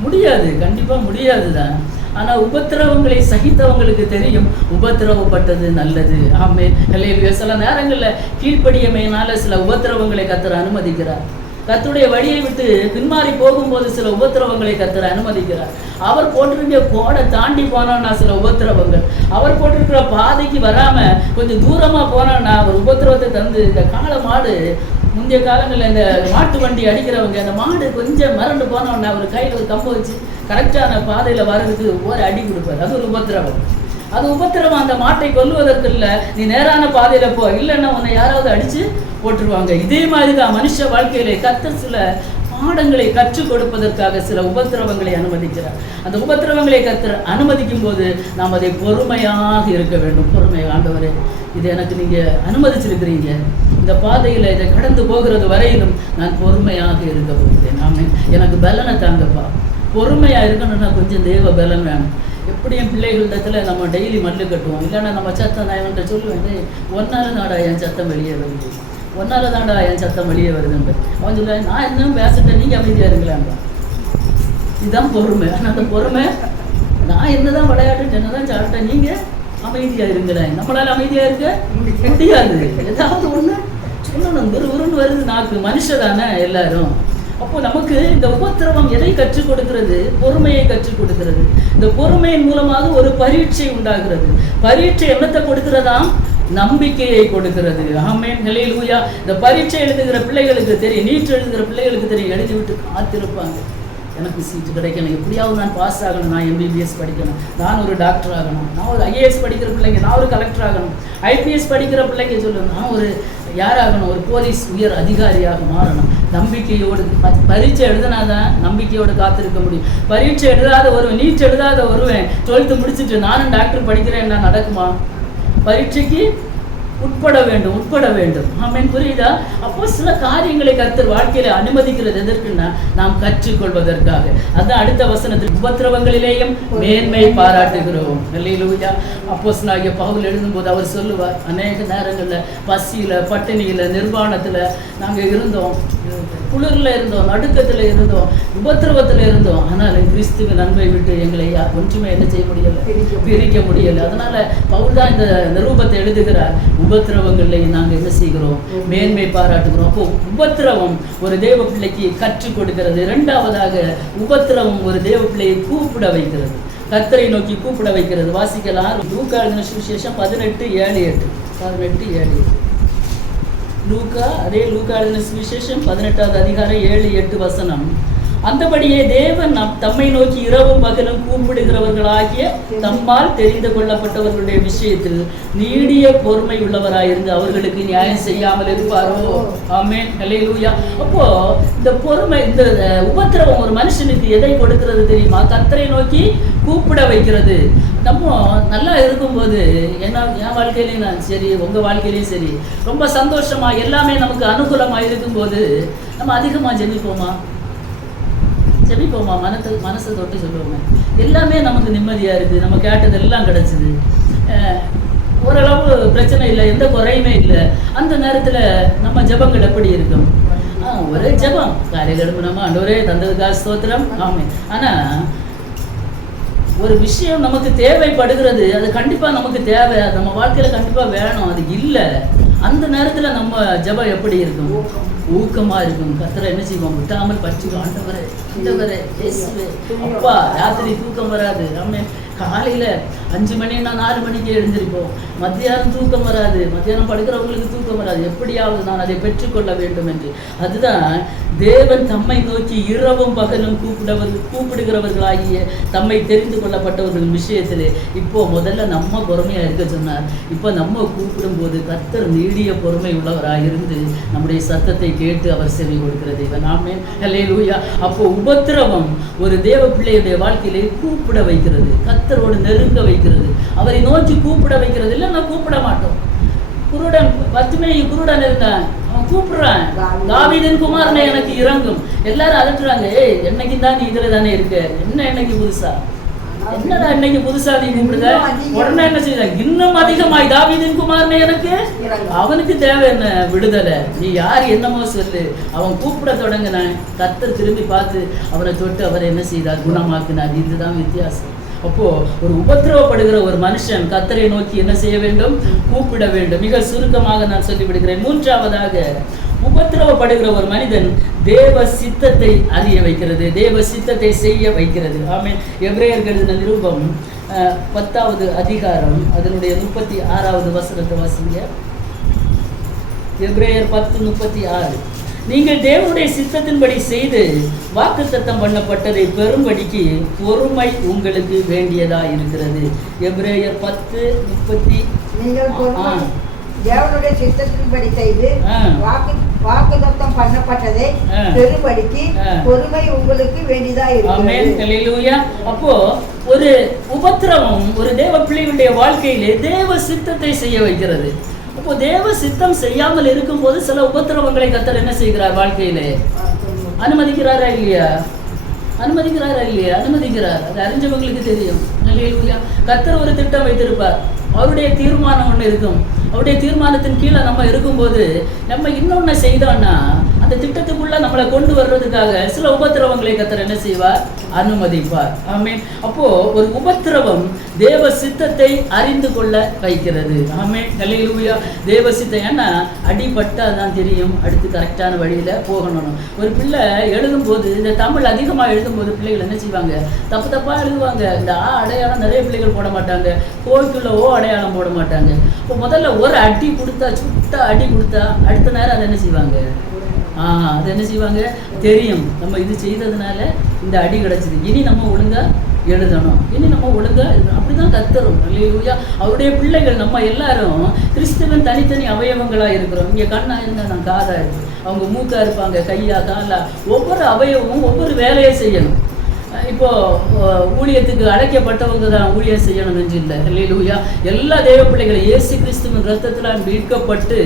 முடியாது. கண்டிப்பா முடியாது தான் ஆனா உபத்திரவங்களை சகித்தவங்களுக்கு தெரியும். உபத்திரவப்பட்டது நல்லது. ஆமே இல்லையா சில நேரங்கள்ல கீழ்ப்படியமையினால சில உபத்திரவங்களை கத்தர் அனுமதிக்கிறார். கத்துடைய வழியை விட்டு பின்மாறி போகும்போது சில உபத்திரவங்களை கத்தர் அனுமதிக்கிறார். அவர் போட்டிருக்க கோடை தாண்டி போனோம்னா சில உபத்திரவங்கள். அவர் போட்டிருக்கிற பாதைக்கு வராம கொஞ்சம் தூரமா போனோம்னா ஒரு உபத்திரவத்தை தந்து இந்த காலமாடு மாடு முந்தைய காலங்களில் இந்த மாட்டு வண்டி அடிக்கிறவங்க அந்த மாடு கொஞ்சம் மறந்து போனவொடனே அவர் கையில் ஒரு கம்பை வச்சு கரெக்டான பாதையில் வர்றதுக்கு ஒரு அடி கொடுப்பார். அது ஒரு உபத்திரவம். அது உபத்திரவம் அந்த மாட்டை கொல்லுவதற்கு இல்லை நீ நேரான பாதையில் போ இல்லைன்னா உன்னை யாராவது அடித்து போட்டுருவாங்க. இதே மாதிரி தான் மனுஷ வாழ்க்கையிலே கத்த சில பாடங்களை கற்றுக் கொடுப்பதற்காக சில உபத்திரவங்களை அனுமதிக்கிறார். அந்த உபத்திரவங்களை கத்துற அனுமதிக்கும் போது நாம் அதை பொறுமையாக இருக்க வேண்டும். பொறுமை ஆண்டவரே இது எனக்கு நீங்கள் அனுமதிச்சிருக்கிறீங்க. இந்த பாதையில் இதை கடந்து போகிறது வரையிலும் நான் பொறுமையாக இருக்க போகிறேன். ஆமே எனக்கு பலனை தாங்கப்பா. பொறுமையாக இருக்கணும்னா கொஞ்சம் தெய்வ பலன் வேணும். எப்படி என் பிள்ளைகளிடத்துல நம்ம டெய்லி மல்லு கட்டுவோம். இல்லைன்னா நம்ம சத்தம் நான் இவன்கிட்ட சொல்லுவேன் ஒன்றால் நாடா என் சத்தம் வெளியே வருது. ஒன்றால் தாண்டா என் சத்தம் வெளியே வருதுன்ற அவன் சொல்லுவேன் நான் இன்னும் பேசிட்டேன் நீங்கள் அமைதியாக இருக்கலாம்ப்பா இதுதான் பொறுமை. ஆனால் அந்த பொறுமை நான் என்னதான் விளையாட்டு என்னதான் சாப்பிட்டேன் நீங்கள் அமைதியாக இருங்களேன். நம்மளால் அமைதியாக இருக்க முடியாது. ஏதாவது ஒன்று இன்னொன்று ஒரு வருது நாக்கு. மனுஷதானே எல்லாரும். அப்போ நமக்கு இந்த உபத்திரவம் எதை கற்றுக் கொடுக்கிறது? பொறுமையை கற்றுக் கொடுக்கிறது. இந்த பொறுமையின் மூலமாக ஒரு பரீட்சை உண்டாகிறது. பரீட்சை என்னத்தை கொடுக்கிறதாம் நம்பிக்கையை கொடுக்கிறது. ஆமேன். நிலையிலூயா இந்த பரீட்சை எழுதுகிற பிள்ளைகளுக்கு தெரியும். நீட் எழுதுகிற பிள்ளைகளுக்கு தெரியும். எழுதி விட்டு காத்திருப்பாங்க. எனக்கு சீட்டு கிடைக்கணும். எப்படியாவது நான் பாஸ் ஆகணும். நான் எம்பிபிஎஸ் படிக்கணும். நான் ஒரு டாக்டர் ஆகணும். நான் ஒரு ஐஏஎஸ் படிக்கிற பிள்ளைங்க. நான் ஒரு கலெக்டர் ஆகணும். ஐபிஎஸ் படிக்கிற பிள்ளைங்க சொல்லணும் நான் ஒரு யாராகணும்? ஒரு போலீஸ் உயர் அதிகாரியாக மாறணும். நம்பிக்கையோடு பரீட்சை எழுதினாதான் நம்பிக்கையோடு காத்திருக்க முடியும். பரீட்சை எழுதாத ஒருவன் நீட் எழுதாத ஒருவன் டுவெல்த்து முடிச்சுட்டு நானும் டாக்டர் படிக்கிறேன் என்ன நடக்குமா? பரீட்சைக்கு உட்பட வேண்டும் உட்பட வேண்டும். ஆமென். புரியுதா? அப்போ சில காரியங்களை கர்த்தர் வாழ்க்கையில அனுமதிக்கிறது எதற்குன்னா நாம் கற்றுக்கொள்வதற்காக. அதான் அடுத்த வசனத்தில் உபத்திரவங்களிலேயும் மேன்மை பாராட்டுகிறோம். அல்லேலூயா. அப்போ நாகிய பவுல் எழுதும்போது அவர் சொல்லுவார் அநேக நேரங்கள்ல பசியில பட்டினியில நிர்வாணத்துல நாங்க இருந்தோம். குளிர்ல இருந்தோம் நடுக்கத்துல இருந்தோம் உபத்திரவத்துல இருந்தோம். ஆனால் கிறிஸ்துவின் அன்பை விட்டு எங்களை ஒன்றுமே என்ன செய்ய முடியல பிரிக்க முடியல. அதனால பவுல் தான் இந்த நிரூபத்தை எழுதுகிறார். உபத்திரவங்களை நாங்க என்ன செய்கிறோம்? மேன்மை பாராட்டுகிறோம். அப்போ உபத்திரவம் ஒரு தேவ பிள்ளைக்கு கற்றுக் கொடுக்கிறது. இரண்டாவதாக உபத்திரவம் ஒரு தேவ பிள்ளையை கூப்பிட வைக்கிறது. கர்த்தரை நோக்கி கூப்பிட வைக்கிறது. வாசிக்கலாம். லூக்கா எழுதின சுவிசேஷம் பதினெட்டு ஏழு எட்டு. பதினெட்டு ஏழு எட்டு. லூக்கா அதே லூக்கா எழுதின சுவிசேஷம் பதினெட்டாவது அதிகாரம் ஏழு எட்டு வசனம். அந்தபடியே தேவன் நம் தம்மை நோக்கி இரவும் பகலும் கூப்பிடுகிறவர்களாகிய தம்மால் தெரிந்து கொள்ளப்பட்டவர்களுடைய விஷயத்தில் நீடிய பொறுமை உள்ளவராயிருந்து அவர்களுக்கு நியாயம் செய்யாமல் இருப்பாரோ? ஆமென். ஹalleluya. அப்போ இந்த பொறுமை இந்த உபத்திரவம் ஒரு மனுஷனுக்கு எதை கொடுக்கிறது தெரியுமா? கத்தரை நோக்கி கூப்பிட வைக்கிறது. நம்ம நல்லா இருக்கும்போது என்ன என் வாழ்க்கையிலையும் நான் சரி உங்க வாழ்க்கையிலையும் சரி ரொம்ப சந்தோஷமா எல்லாமே நமக்கு அனுகூலமா இருக்கும்போது நம்ம அதிகமா ஜெபிப்போமா? ஜெபிப்போமா மனத்தை மனசை தொட்டு சொல்லுவோமே. எல்லாமே நமக்கு நிம்மதியா இருக்கு. நம்ம கேட்டது எல்லாம் கிடச்சிது ஓரளவு பிரச்சனை இல்லை எந்த குறையுமே இல்லை. அந்த நேரத்துல நம்ம ஜபங்கள் எப்படி இருக்கும்? ஒரே ஜெபம். காலையில் எழுப்பினோமா? ஆண்டவரே தந்ததுக்காக ஸ்தோத்திரம். ஆமே ஆனா ஒரு விஷயம் நமக்கு தேவைப்படுகிறது. அது கண்டிப்பா நமக்கு தேவை. நம்ம வாழ்க்கையில கண்டிப்பா வேணும். அது இல்ல. அந்த நேரத்துல நம்ம ஜெபம் எப்படி இருக்கும்? ஊக்கமா இருக்கும். கத்தரை என்ன செய்வோம் விட்டாமல் படிச்சுக்கோ ஆண்டவரை ஆண்டவரை அப்பா ராத்திரி தூக்கம் வராது. ஆமே காலையில் அஞ்சு மணின்னா நாலு மணிக்கு எழுந்திருப்போம். மத்தியானம் தூக்கம் வராது. மத்தியானம் படுக்கிறவங்களுக்கு தூக்கம் வராது. எப்படியாவது நான் அதை பெற்றுக்கொள்ள வேண்டும் என்று. அதுதான் தேவன் தம்மை நோக்கி இரவும் பகலும் கூப்பிடவர் கூப்பிடுகிறவர்களாகிய தம்மை தெரிந்து கொள்ளப்பட்டவர்கள் விஷயத்தில் இப்போ முதல்ல நம்ம பொறுமையாக இருக்க சொன்னார். இப்போ நம்ம கூப்பிடும்போது கர்த்தர் நீடிய பொறுமை உள்ளவராக இருந்து நம்முடைய சத்தத்தை கேட்டு அவர் செவி கொடுக்கிற தெய்வன் ஆமே அல்லேலூயா அப்போ உபத்திரவம் ஒரு தேவ பிள்ளையுடைய வாழ்க்கையிலே கூப்பிட வைக்கிறது. கத் கர்த்தரோடு நெருங்க வைக்கிறது. அவரை நோக்கி கூப்பிட வைக்கிறது. இல்லை நான் கூப்பிட மாட்டோம். குருடன் பத்துமே குருடன் இருந்தான் அவன் கூப்பிடுறான். தாவீதின் குமாரனை எனக்கு இறங்கும். எல்லாரும் அதட்டுறாங்க. ஏய் என்னைக்கு தான் நீ இதுல தானே இருக்க? என்ன என்னைக்கு புதுசா? என்னடா இன்னைக்கு புதுசா நீ கூப்பிடுத உடனே என்ன செய்ய இன்னும் அதிகமாய் தாவீதின் குமாரனை எனக்கு அவனுக்கு தேவை என்ன? விடுதலை. நீ யார் என்னமோ சொல்லு. அவன் கூப்பிட தொடங்கினான். கத்தர் திரும்பி பார்த்து அவனை தொட்டு அவரை என்ன செய்தார்? குணமாக்கினார். இதுதான் வித்தியாசம். அப்போ ஒரு உபத்திரவப்படுகிற ஒரு மனுஷன் கத்தரை நோக்கி என்ன செய்ய வேண்டும்? கூப்பிட வேண்டும். மிக சுருக்கமாக நான் சொல்லிவிடுகிறேன். மூன்றாவதாக உபத்திரவப்படுகிற ஒரு மனிதன் தேவ சித்தத்தை அறிய வைக்கிறது. தேவ சித்தத்தை செய்ய வைக்கிறது. ஆமே எவ்ரேயர்கள் நிரூபம் அஹ், பத்தாவது அதிகாரம் அதனுடைய முப்பத்தி ஆறாவது வசனத்தை வாசிங்க. எப்ரேயர் பத்து முப்பத்தி ஆறு. நீங்கள் தேவனுடைய சித்தத்தின்படி செய்து வாக்குத்தத்தம் பண்ணப்பட்டதை பெறும்படிக்கு பொறுமை உங்களுக்கு வேண்டியதா இருக்கிறது எபிரேயர் பத்து முப்பத்தி நீங்கள். தேவனுடைய சித்தத்தின்படி செய்து. வாக்கு வாக்குத்தத்தம் பண்ணப்பட்டதை ஆ. பொறுமை உங்களுக்கு வேண்டியதா ஹalleluya அப்போ ஒரு உபத்திரவம் ஒரு தேவ பிள்ளைகளுடைய வாழ்க்கையிலே தேவ சித்தத்தை செய்ய வைக்கிறது அப்போ தேவ சித்தம் செய்யாமல் இருக்கும்போது சில உபத்திரவங்களை கத்தர் என்ன செய்கிறார் வாழ்க்கையிலே? அனுமதிக்கிறாரா இல்லையா? அனுமதிக்கிறாரா இல்லையா? அனுமதிக்கிறார். அது அறிஞ்சவங்களுக்கு தெரியும். கத்தர் ஒரு திட்டம் வைத்திருப்பார். அவருடைய தீர்மானம் ஒன்று இருக்கும். அவருடைய தீர்மானத்தின் கீழே நம்ம இருக்கும்போது நம்ம இன்னொன்று செய்தோம்னா அந்த திட்டத்துக்குள்ள நம்மளை கொண்டு வர்றதுக்காக சில உபத்திரவங்களை கத்தர் என்ன செய்வார்? அனுமதிப்பார். ஆமேன். அப்போ ஒரு உபத்திரவம் தேவ சித்தத்தை அறிந்து கொள்ள வைக்கிறது. ஆமேன். அல்லேலூயா தேவ சித்தம் ஏன்னா அடிபட்டா தான் தெரியும். அடுத்து கரெக்டான வழியில் போகணும். ஒரு பிள்ளை எழுதும்போது இந்த தமிழ் அதிகமாக எழுதும்போது பிள்ளைகள் என்ன செய்வாங்க? தப்பு தப்பாக எழுதுவாங்க. இந்த ஆ அடையாளம் நிறைய பிள்ளைகள் போட மாட்டாங்க. கோவிக்குள்ள ஓ அடையாளம் போட மாட்டாங்க. இப்போ முதல்ல ஒரு அடி கொடுத்தா சுட்டா அடி கொடுத்தா அடுத்த நேரம் அதை என்ன செய்வாங்க? அது என்ன செய்வாங்க? தெரியும். நம்ம இது செய்ததுனால இந்த அடி கிடச்சிது. இனி நம்ம ஒழுங்கா எழுதணும். இனி நம்ம ஒழுங்கா எழுதணும். அப்படிதான் கத்துறோம் அல்லேலூயா. அவருடைய பிள்ளைகள் நம்ம எல்லாரும் கிறிஸ்தவன் தனித்தனி அவயவங்களா இருக்கிறோம். இங்க கண்ணா இருந்தா நான் காதா இருப்பேன் அவங்க மூக்கா இருப்பாங்க கையா காலா. ஒவ்வொரு அவயவமும் ஒவ்வொரு வேலையை செய்யணும். இப்போ ஊழியத்துக்கு அழைக்கப்பட்டவங்க தான் ஊழியம் செய்யணும் என்று இல்லை. இல்லையா எல்லா தேவ பிள்ளைகளும் இயேசு கிறிஸ்துவின் ரத்தத்தினால் மீட்கப்பட்டு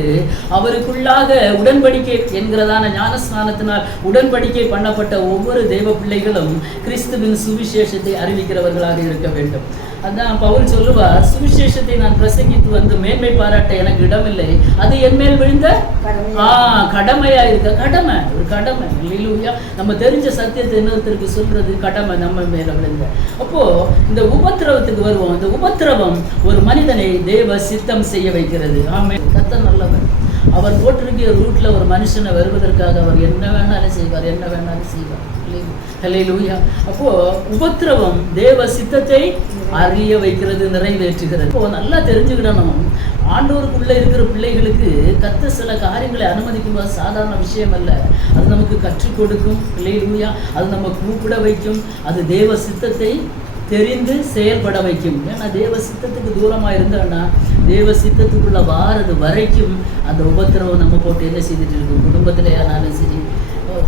அவருக்குள்ளாக உடன்படிக்கை என்கிறதான ஞானஸ்நானத்தினால் உடன்படிக்கை பண்ணப்பட்ட ஒவ்வொரு தேவ பிள்ளைகளும் கிறிஸ்துவின் சுவிசேஷத்தை அறிவிக்கிறவர்களாக இருக்க வேண்டும். அதான் பவுல் சொல்லுவார் சுவிசேஷத்தை நான் பிரசங்கித்து வந்து மேன்மை பாராட்ட எனக்கு இடமில்லை. அது என் மேல் விழுந்த ஆ கடமையா இருக்க கடமை ஒரு கடமை. இல்லையா நம்ம தெரிஞ்ச சத்தியத்தை இன்னொருத்தருக்கு சொல்றது கடமை நம்ம மேல விழுந்த. அப்போ இந்த உபத்திரவத்துக்கு வருவோம். இந்த உபத்திரவம் ஒரு மனிதனை தேவ சித்தம் செய்ய வைக்கிறது. ஆமே கத்த நல்லவர். அவர் போட்டிருக்கிற ரூட்ல ஒரு மனுஷனை வருவதற்காக அவர் என்ன வேணாலும் செய்வார் என்ன வேணாலும் செய்வார். ஹalleluya அப்போ உபத்திரவம் தேவ சித்தத்தை அறிய வைக்கிறது நிறைவேற்றுகிறது. இப்போ நல்லா தெரிஞ்சுக்கிடணும். ஆண்டோருக்குள்ளே இருக்கிற பிள்ளைகளுக்கு கத்த சில காரியங்களை அனுமதிக்கும் போது சாதாரண விஷயம் அல்ல. அது நமக்கு கற்றுக் கொடுக்கும். ஹalleluya அது நம்ம கூப்பிட வைக்கும். அது தேவ சித்தத்தை தெரிந்து செயல்பட வைக்கும். ஏன்னா தேவ சித்தத்துக்கு தூரமாக இருந்தோம்னா தேவ சித்தத்துக்குள்ள வாரது வரைக்கும் அந்த உபத்திரவம் நம்ம போட்டு என்ன செய்துட்டு இருக்கும்? குடும்பத்திலே ஆனாலும் சரி.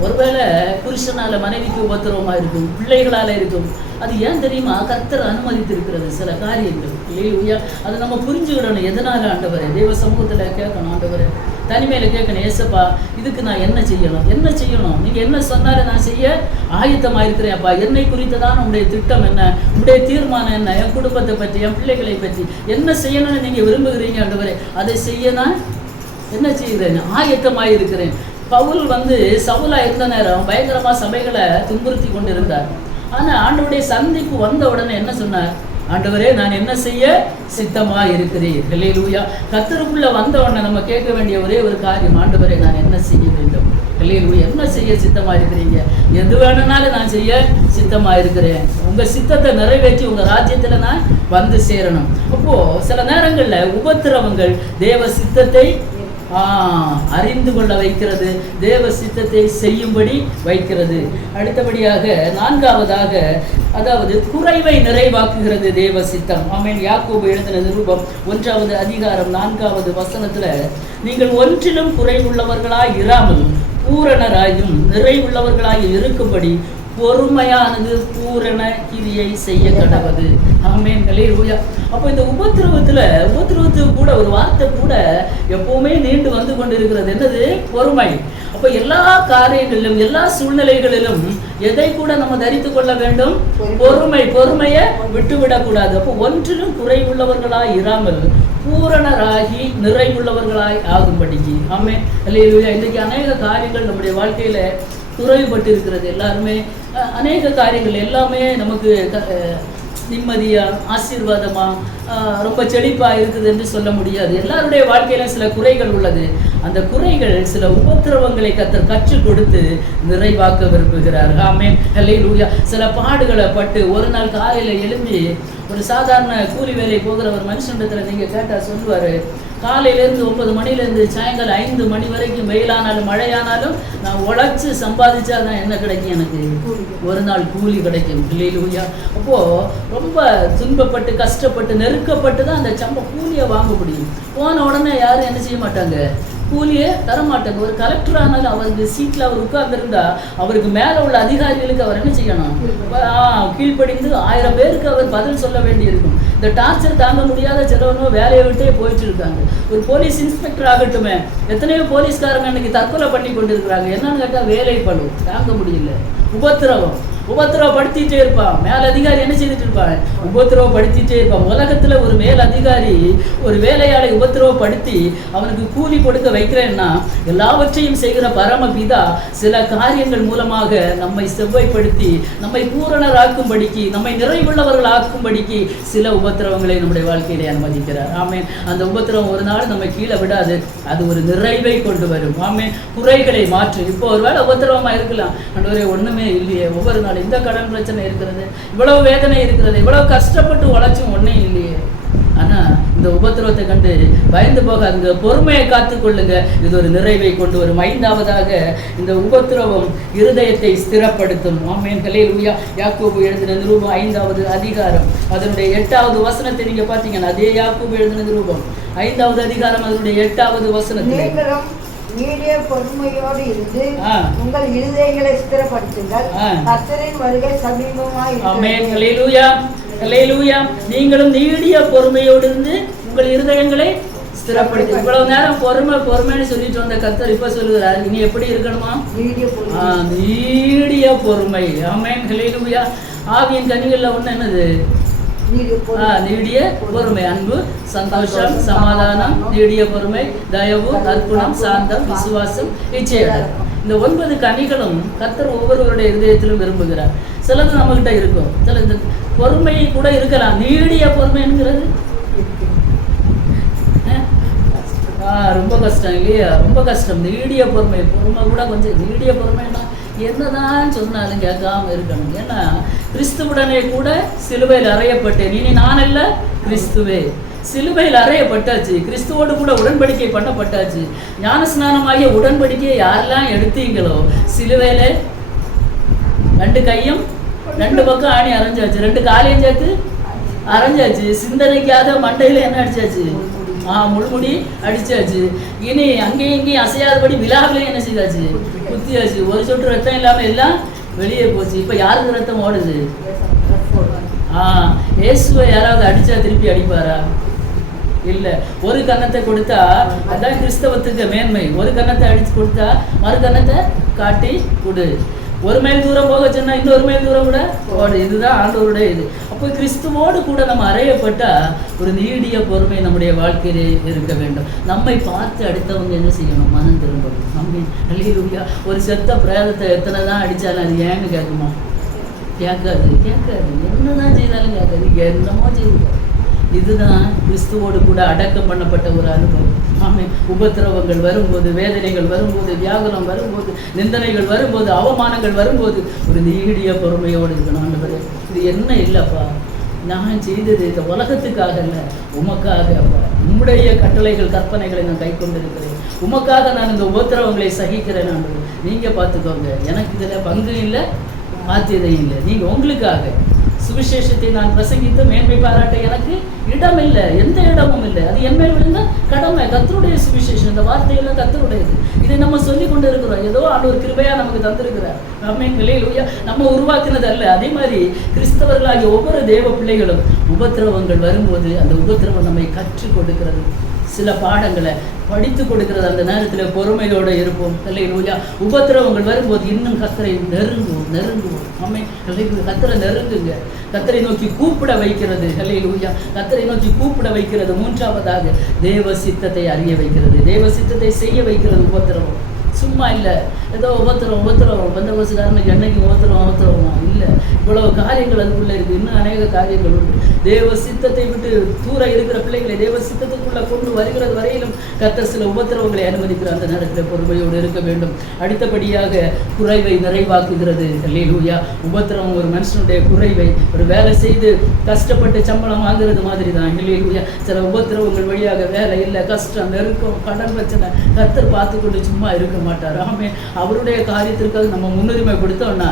ஒருவேளை புருஷனால மனைவிக்கு உபத்திரவமா இருக்கும் பிள்ளைகளால இருக்கும். அது ஏன் தெரியுமா? கர்த்தர் அனுமதித்திருக்கிறது சில காரியங்கள். இல்லையா அதை நம்ம புரிஞ்சுக்கிடணும். எதனால ஆண்டவரை? தேவ சமூகத்துல கேட்கணும் ஆண்டவரை. தனிமையில கேட்கணும் ஏசப்பா இதுக்கு நான் என்ன செய்யணும்? என்ன செய்யணும்? நீங்க என்ன சொன்னாலும் நான் செய்ய ஆயத்தமா இருக்கிறேன் அப்பா என்னை குறித்ததான உங்களுடைய திட்டம் என்ன? உங்களுடைய தீர்மானம் என்ன? என் குடும்பத்தை பற்றி என் பிள்ளைகளை பற்றி என்ன செய்யணும்னு நீங்க விரும்புகிறீங்க ஆண்டவரே? அதை செய்ய நான் என்ன செய்கிறேன்? ஆயத்தமாக இருக்கிறேன் பவுல் வந்து சவுலா இருந்த நேரம் பயங்கரமா சபைகளை துன்புறுத்தி கொண்டிருந்தார். ஆனா ஆண்டவுடைய சந்திப்பு வந்த உடனே என்ன சொன்னார்? ஆண்டவரே நான் என்ன செய்ய சித்தமா இருக்கிறேன் ஹalleluya கத்தருக்குள்ள வந்த உடனே நம்ம கேட்க வேண்டிய ஒரே ஒரு காரியம் ஆண்டவரே நான் என்ன செய்ய வேண்டும்? ஹalleluya என்ன செய்ய சித்தமா இருக்கிறீங்க எது வேணும்னாலும் நான் செய்ய சித்தமா இருக்கிறேன் உங்க சித்தத்தை நிறைவேற்றி உங்க ராஜ்யத்துல நான் வந்து சேரணும். அப்போ சில நேரங்கள்ல உபத்திரவங்கள் தேவ சித்தத்தை அறிந்து கொள்ள வைக்கிறது. தேவ சித்தத்தை செய்யும்படி வைக்கிறது. அடுத்தபடியாக நான்காவதாக அதாவது குறைவை நிறைவாக்குகிறது தேவ சித்தம். ஆமென். யாக்கோபு எழுதின நிருபம் ஒன்றாவது அதிகாரம் நான்காவது வசனத்தில் நீங்கள் ஒன்றிலும் குறைவுள்ளவர்களாய் இராமல் பூரணராயும் நிறைவுள்ளவர்களாக இருக்கும்படி பொறுமையானது பூரண கிரியை செய்ய கடவது. ஆமேன் ஹalleluya அப்போ இந்த உபத்திரவத்தில் உபத்திரவத்துக்கு கூட ஒரு வார்த்தை கூட எப்பவுமே நீண்டு வந்து கொண்டிருக்கிறது. என்னது? பொறுமை. அப்போ எல்லா காரியங்களிலும் எல்லா சூழ்நிலைகளிலும் எதை கூட நம்ம தரித்து கொள்ள வேண்டும்? பொறுமை. பொறுமையை விட்டுவிடக்கூடாது. அப்போ ஒன்றிலும் குறைவுள்ளவர்களாய் இராமல் பூரணராகி நிறைவுள்ளவர்களாய் ஆகும்படிக்கு. ஆமே அல்லையா இன்னைக்கு அநேக காரியங்கள் நம்முடைய வாழ்க்கையில குறைவுபட்டு இருக்கிறது எல்லாருமே அஹ், அநேக காரியங்கள் எல்லாமே நமக்கு க- நிம்மதியா ஆசீர்வாதமா ரொம்ப செழிப்பா இருக்குது என்று சொல்ல முடியாது. எல்லாருடைய வாழ்க்கையில சில குறைகள் உள்ளது. அந்த குறைகள் சில உபத்திரவங்களை கத்தர் கற்றுக் கொடுத்து நிறைவாக்க விரும்புகிறார். ஆமே லூயா சில பாடுகளை பட்டு ஒரு நாள் காலையில எழும்பி ஒரு சாதாரண கூலி வேலை போகிற ஒரு மனுஷனிடத்துல நீங்க கேட்டா சொல்லுவாரு காலையிலேருந்து ஒன்பது மணிலேருந்து சாயங்காலம் ஐந்து மணி வரைக்கும் வெயிலானாலும் மழையானாலும் நான் உழைச்சி சம்பாதிச்சா தான் என்ன கிடைக்கும் எனக்கு? ஒரு நாள் கூலி கிடைக்கும். இல்லையிலூயா அப்போது ரொம்ப துன்பப்பட்டு கஷ்டப்பட்டு நெருக்கப்பட்டு தான் அந்த சம்ப கூலியை வாங்க முடியும். போன உடனே யாரும் என்ன செய்ய மாட்டாங்க? கூலியே தர மாட்டாங்க ஒரு கலெக்டர் ஆனாலும் அவருக்கு சீட்டில் அவர் உட்கார்ந்திருந்தா அவருக்கு மேலே உள்ள அதிகாரிகளுக்கு அவர் என்ன செய்யணும்? ஆ, கீழ்ப்படிந்து ஆயிரம் பேருக்கு அவர் பதில் சொல்ல வேண்டியிருக்கும். இந்த டார்ச்சர் தாங்க முடியாத சிலவனோ வேலையை விட்டே போயிட்டு இருக்காங்க. ஒரு போலீஸ் இன்ஸ்பெக்டர் ஆகட்டுமே. எத்தனையோ போலீஸ்காரங்க இன்னைக்கு தற்கொலை பண்ணி கொண்டு இருக்கிறாங்க என்னன்னு கேட்டால் வேலை பளு தாங்க முடியல. உபத்திரவம். உபத்திரவப்படுத்திட்டே இருப்பான். மேல் அதிகாரி என்ன செய்துட்டு இருப்பான்? உபத்திரவப்படுத்திட்டே இருப்பான். உலகத்துல ஒரு மேல் அதிகாரி ஒரு வேலையாளை உபத்திரவப்படுத்தி அவனுக்கு கூலி கொடுக்க வைக்கிறேன்னா எல்லாவற்றையும் செய்கிற பரமபிதா சில காரியங்கள் மூலமாக நம்மை செவ்வாய்ப்படுத்தி நம்மை பூரணராக்கும்படிக்கு நம்மை நிறைவுள்ளவர்கள் ஆக்கும்படிக்கு சில உபத்திரவங்களை நம்முடைய வாழ்க்கையிலே அனுமதிக்கிறார். ஆமேன். அந்த உபத்திரவம் ஒரு நாள் நம்ம கீழே விடாது. அது ஒரு நிறைவை கொண்டு வரும். ஆமேன். குறைகளை மாற்றும். இப்போ ஒருவேளை உபத்திரவமாக இருக்கலாம். ஆண்டவரே ஒண்ணுமே இல்லையே. ஒவ்வொரு நாள் இந்த கடன் பிரச்சனை இருக்கிறது இவ்வளவு வேதனை இருக்கிறது இவ்வளவு கஷ்டப்பட்டு உழைச்சும் ஒண்ணே இல்லையே. ஆனா இந்த உபத்திரவத்தை கண்டு பயந்து போகாதுங்க. பொறுமையை காத்துக் கொள்ளுங்க. இது ஒரு நிறைவை கொண்டு வரும். ஐந்தாவதாக இந்த உபத்திரவம் இருதயத்தை ஸ்திரப்படுத்தும். ஆமேன். கலையிலுயா யாக்கோபு எழுதின நிரூபம் ஐந்தாவது அதிகாரம். அதனுடைய எட்டாவது வசனத்தை நீங்க பார்த்தீங்கன்னா அதே யாக்கோபு எழுதின நிரூபம் ஐந்தாவது அதிகாரம் அதனுடைய எட்டாவது வசனத்தை நீடிய பொறுமையோடு இருந்து. உங்கள் இருதயங்களை ஸ்திரப்படுத்துங்கள். கர்த்தரின் வருகை ஹalleluya. நீங்களும் நீடிய பொறுமையோடு இருந்து உங்கள் இருதயங்களை ஸ்திரப்படுத்தி இவ்வளவு நேரம் பொறுமை பொறுமைன்னு சொல்லிட்டு வந்த கர்த்தர் இப்ப சொல்லுகிறார். இனி எப்படி இருக்கணுமா? நீடிய பொறுமை. ஆமென். ஆவியின் கனிகள்ல ஒண்ணு என்னது? நீடிய பொறுமை. அன்பு சந்தோஷம் சமாதானம் நீடிய பொறுமை தயவு அற்புணம் சாந்தம் விசுவாசம் இச்சையடக்கம் இந்த ஒன்பது கனிகளும் கத்தர் ஒவ்வொருவருடைய இருதயத்திலும் விரும்புகிறார். சிலது நம்மகிட்ட இருக்கும். சில இந்த பொறுமை கூட இருக்கலாம். நீடிய பொறுமைங்கிறது ரொம்ப கஷ்டம் இல்லையா? ரொம்ப கஷ்டம். நீடிய பொறுமை. பொறுமை கூட கொஞ்சம் நீடிய பொறுமைன்னா என்னதான் சொன்னாலும் கேட்காம இருக்கணும். ஏன்னா கிறிஸ்துவுடனே கூட சிலுவையில் அறையப்பட்டேன். இனி நான் அல்ல கிறிஸ்துவே. சிலுவையில் அறையப்பட்டாச்சு. கிறிஸ்துவோடு கூட உடன்படிக்கை பண்ணப்பட்டாச்சு. ஞானஸ்நானமாகிய உடன்படிக்கையை யாரெல்லாம் எடுத்தீங்களோ சிலுவையில ரெண்டு கையும் ரெண்டு பக்கம் ஆணி அரைஞ்சாச்சு. ரெண்டு காலையும் சேர்த்து அரைஞ்சாச்சு. சிந்தனைக்காக மண்டையில என்ன அடிச்சாச்சு? முழுமுடி அடிச்சாச்சு. இனி அங்கேயும் இங்கேயும் அசையாதபடி விழாவிலையும் என்ன செய்தாச்சு? குத்தியாச்சு. ஒரு சொட்டு ரத்தம் இல்லாம எல்லாம் வெளியே போச்சு. இப்ப யாருக்கு ரத்தம் ஓடுது? ஆ இயேசுவை யாராவது அடிச்சா திருப்பி அடிப்பாரா? இல்ல. ஒரு கன்னத்தை கொடுத்தா அதான் கிறிஸ்தவத்துக்கு மேன்மை. ஒரு கன்னத்தை அடிச்சு கொடுத்தா மறு கன்னத்தை காட்டி கொடு. ஒரு மைல் தூரம் போக சொன்னா இன்னொரு மைல் தூரம் கூட ஓடு இதுதான் ஆண்டவருடைய இது. அப்போ கிறிஸ்துவோடு கூட நம்ம அறையப்பட்டா ஒரு நீடிய பொறுமை நம்முடைய வாழ்க்கையிலே இருக்க வேண்டும். நம்மை பார்த்து அடுத்தவங்க என்ன செய்யணும்? மனம் திரும்பணும். நம்ம அல்லேலூயா ஒரு செத்த பிரேதத்தை எத்தனை தான் அடிச்சாலும் அது ஏன்னு கேட்குமா? கேட்காது கேட்காது. என்னதான் செய்தாலும் கேட்காது. என்னமோ செய்யுங்க இதுதான் கிறிஸ்துவோடு கூட அடக்கம் பண்ணப்பட்ட ஒரு அனுபவம். ஆமே உபத்திரவங்கள் வரும்போது வேதனைகள் வரும்போது வியாகுலம் வரும்போது நிந்தனைகள் வரும்போது அவமானங்கள் வரும்போது ஒரு நீடிய பொறுமையோடு இருக்கணும் ஆண்டவரே. இது என்ன இல்லைப்பா? நான் செய்தது இந்த உலகத்துக்காக இல்லை உமக்காக உம்முடைய கட்டளைகள் கற்பனைகளை நான் கை கொண்டிருக்கிறேன். உமக்காக நான் இந்த உபத்திரவங்களை சகிக்கிறேன் நான் நீங்கள் பார்த்துக்கோங்க. எனக்கு இதில் பங்கு இல்லை பாத்தியதை இல்லை. நீங்கள் உங்களுக்காக. சுவிசேஷத்தை நான் பிரசங்கித்து மேன்மை பாராட்ட எனக்கு இடம் இல்லை எந்த இடமும் இல்லை. அது என் மேல் விழுந்த கடமை கத்தருடைய சுவிசேஷம். இந்த வார்த்தையெல்லாம் கத்தருடையது இதை நம்ம சொல்லி கொண்டு இருக்கிறோம் ஏதோ ஆண்டவர் கிருபையா நமக்கு தந்திருக்கிறார். நம்ம நிலையில் நம்ம உருவாக்குனது அல்ல அதே மாதிரி கிறிஸ்தவர்களாகிய ஒவ்வொரு தேவ பிள்ளைகளும் உபத்திரவங்கள் வரும்போது அந்த உபத்திரவம் நம்மை கற்றுக் கொடுக்கிறது. சில பாடங்களை படித்து கொடுக்கிறது. அந்த நேரத்தில் பொறுமையோடு இருப்போம். இல்லையா உபத்திரவங்கள் வரும்போது இன்னும் கத்தரை நெருங்குவோம் நெருங்குவோம். அம்மை கத்தரை நெருங்குங்க. கத்தரை நோக்கி கூப்பிட வைக்கிறது. இல்லையா கத்தரை நோக்கி கூப்பிட வைக்கிறது. மூன்றாவதாக தேவ சித்தத்தை அறிய வைக்கிறது. தேவ சித்தத்தை செய்ய வைக்கிறது உபத்திரவம். சும்மா இல்லை. ஏதோ உபத்திரம் உபத்திரம். வந்த பஸ்ஸுக்காரனுக்கு என்னைக்கு உபத்திரம் உபத்திரமா இல்லை. இவ்வளவு காரியங்கள் அதுக்குள்ளே இருக்குது இன்னும் அநேக காரியங்கள் உண்டு. தேவ சித்தத்தை விட்டு தூர இருக்கிற பிள்ளைகளை தேவ சித்தத்துக்குள்ளே கொண்டு வருகிறது வரையிலும் கத்த சில உபத்திரவங்களை அனுமதிக்கிற அந்த நேரத்தில் பொறுமையோடு இருக்க வேண்டும். அடுத்தபடியாக குறைவை நிறைவாக்குகிறது. லூயா உபத்திரவம் ஒரு மனுஷனுடைய குறைவை ஒரு வேலை செய்து கஷ்டப்பட்டு சம்பளம் வாங்குறது மாதிரி தான் இல்லையா சில உபத்திரவங்கள் வழியாக வேலை இல்லை கஷ்டம் நெருக்கம் கடன் பிரச்சனை கத்தர் பார்த்து கொண்டு சும்மா இருக்க மாட்டார். ஆமே அவருடைய காரியத்திற்காக நம்ம முன்னுரிமை கொடுத்தோம்னா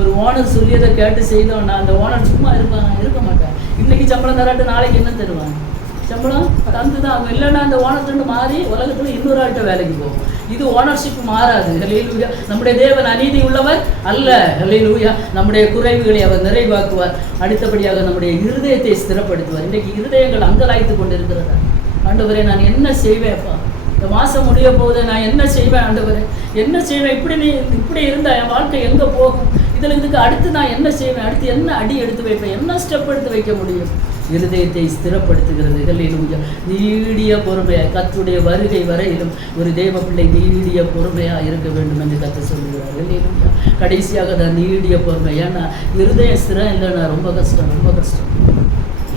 ஒரு ஓனர் சொல்லியதை கேட்டு செய்தோன்னா அந்த ஓனர் சும்மா இருப்பாங்க இருக்க மாட்டேன் இன்னைக்கு சம்பளம் தராட்டு நாளைக்கு என்ன தருவாங்க? சம்பளம் தந்து தான் அவங்க இல்லைன்னா அந்த ஓனர்கிட்ட மாறி உலகத்தில் இன்னொரு ஆள்கிட்ட வேலைக்கு போகும். இது ஓனர்ஷிப் மாறாது. ஹலேலூயா நம்முடைய தேவன் அநீதி உள்ளவர் அல்ல. ஹலேலூயா நம்முடைய குறைவுகளை அவர் நிறைவாக்குவார். அடுத்தபடியாக நம்முடைய இருதயத்தை ஸ்திரப்படுத்துவார். இன்றைக்கு இருதயங்கள் அங்கலாய்த்து கொண்டிருக்கிறதா? ஆண்டவரே நான் என்ன செய்வேன்ப்பா இந்த மாதம் முடிய போது நான் என்ன செய்வேன் ஆண்டவரே? என்ன செய்வேன்? இப்படி நீ இப்படி இருந்தால் என் வாழ்க்கை எங்கே போகும்? இதில் இதுக்கு அடுத்து நான் என்ன செய்வேன்? அடுத்து என்ன அடி எடுத்து வைப்பேன்? என்ன ஸ்டெப் எடுத்து வைக்க முடியும்? இருதயத்தை ஸ்திரப்படுத்துகிறது ஹல்லேலூயா. நீடிய பொறுமையாக கத்துடைய வருகை வரையிலும் ஒரு தெய்வ பிள்ளை நீடிய பொறுமையாக இருக்க வேண்டும் என்று கத்து சொல்லுகிறார். ஹல்லேலூயா. கடைசியாக தான் நீடிய பொறுமை. ஏன்னா இருதயம் ஸ்திரம் இல்லைன்னா ரொம்ப கஷ்டம் ரொம்ப கஷ்டம்.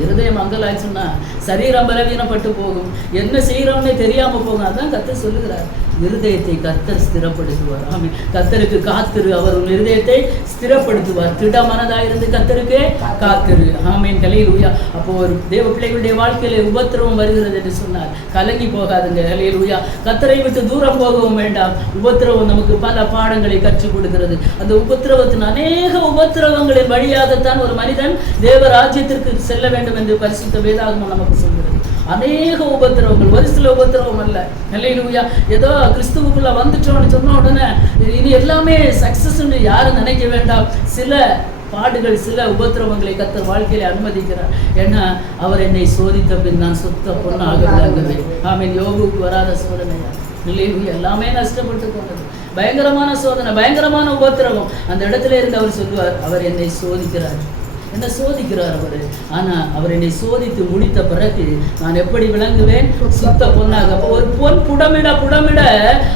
இருதயம் அங்கலாச்சுன்னா சரீரம் பலவீனப்பட்டு போகும். என்ன செய்கிறோம்னே தெரியாமல் போகும். அதான் கத்து சொல்லுகிறார். இருதயத்தை கத்தர் ஸ்திரப்படுத்துவார். ஆமே கத்தருக்கு காத்திரு. அவர் உன் இருதயத்தை ஸ்திரப்படுத்துவார். திட மனதாக இருந்து கத்தருக்கு காத்திரு. ஆமேன். கலையிலூயா அப்போ ஒரு தேவ பிள்ளைகளுடைய வாழ்க்கையில உபத்திரவம் வருகிறது என்று சொன்னார். கலங்கி போகாதுங்க. கலையிலூயா கத்தரை விட்டு தூரம் போகவும் வேண்டாம். உபத்திரவம் நமக்கு பல பாடங்களை கற்றுக் கொடுக்கிறது. அந்த உபத்திரவத்தின் அநேக உபத்திரவங்களின் வழியாகத்தான் ஒரு மனிதன் தேவ ராஜ்யத்திற்கு செல்ல வேண்டும் என்று பரிசுத்த வேதாகமும் நமக்கு சொல்கிறது. அநேக உபத்திரவங்கள் ஒரு சில உபத்திரவம் அல்ல. நிலையிலுயா ஏதோ கிறிஸ்துவுக்குள்ள வந்துட்டோம்னு சொன்ன உடனே இது எல்லாமே சக்சஸ் யாரும் நினைக்க வேண்டாம். சில பாடுகள் சில உபத்திரவங்களை கத்தர் வாழ்க்கையில அனுமதிக்கிறார். ஏன்னா அவர் என்னை சோதித்த பின் நான் சுத்த பொண்ணாக விளங்குவேன் ஆமீன். யோகுக்கு வராத சோதனையா நிலைவு எல்லாமே நஷ்டப்பட்டு போனது பயங்கரமான சோதனை பயங்கரமான உபத்திரவம். அந்த இடத்துல இருந்து அவர் சொல்லுவார் அவர் என்னை சோதிக்கிறார். என்ன சோதிக்கிறார் அவர்? ஆனா அவர் என்னை சோதித்து முடித்த பிறகு நான் எப்படி விளங்குவேன்? சுத்த பொண்ணாக. ஒரு பொன் புடமிட புடமிட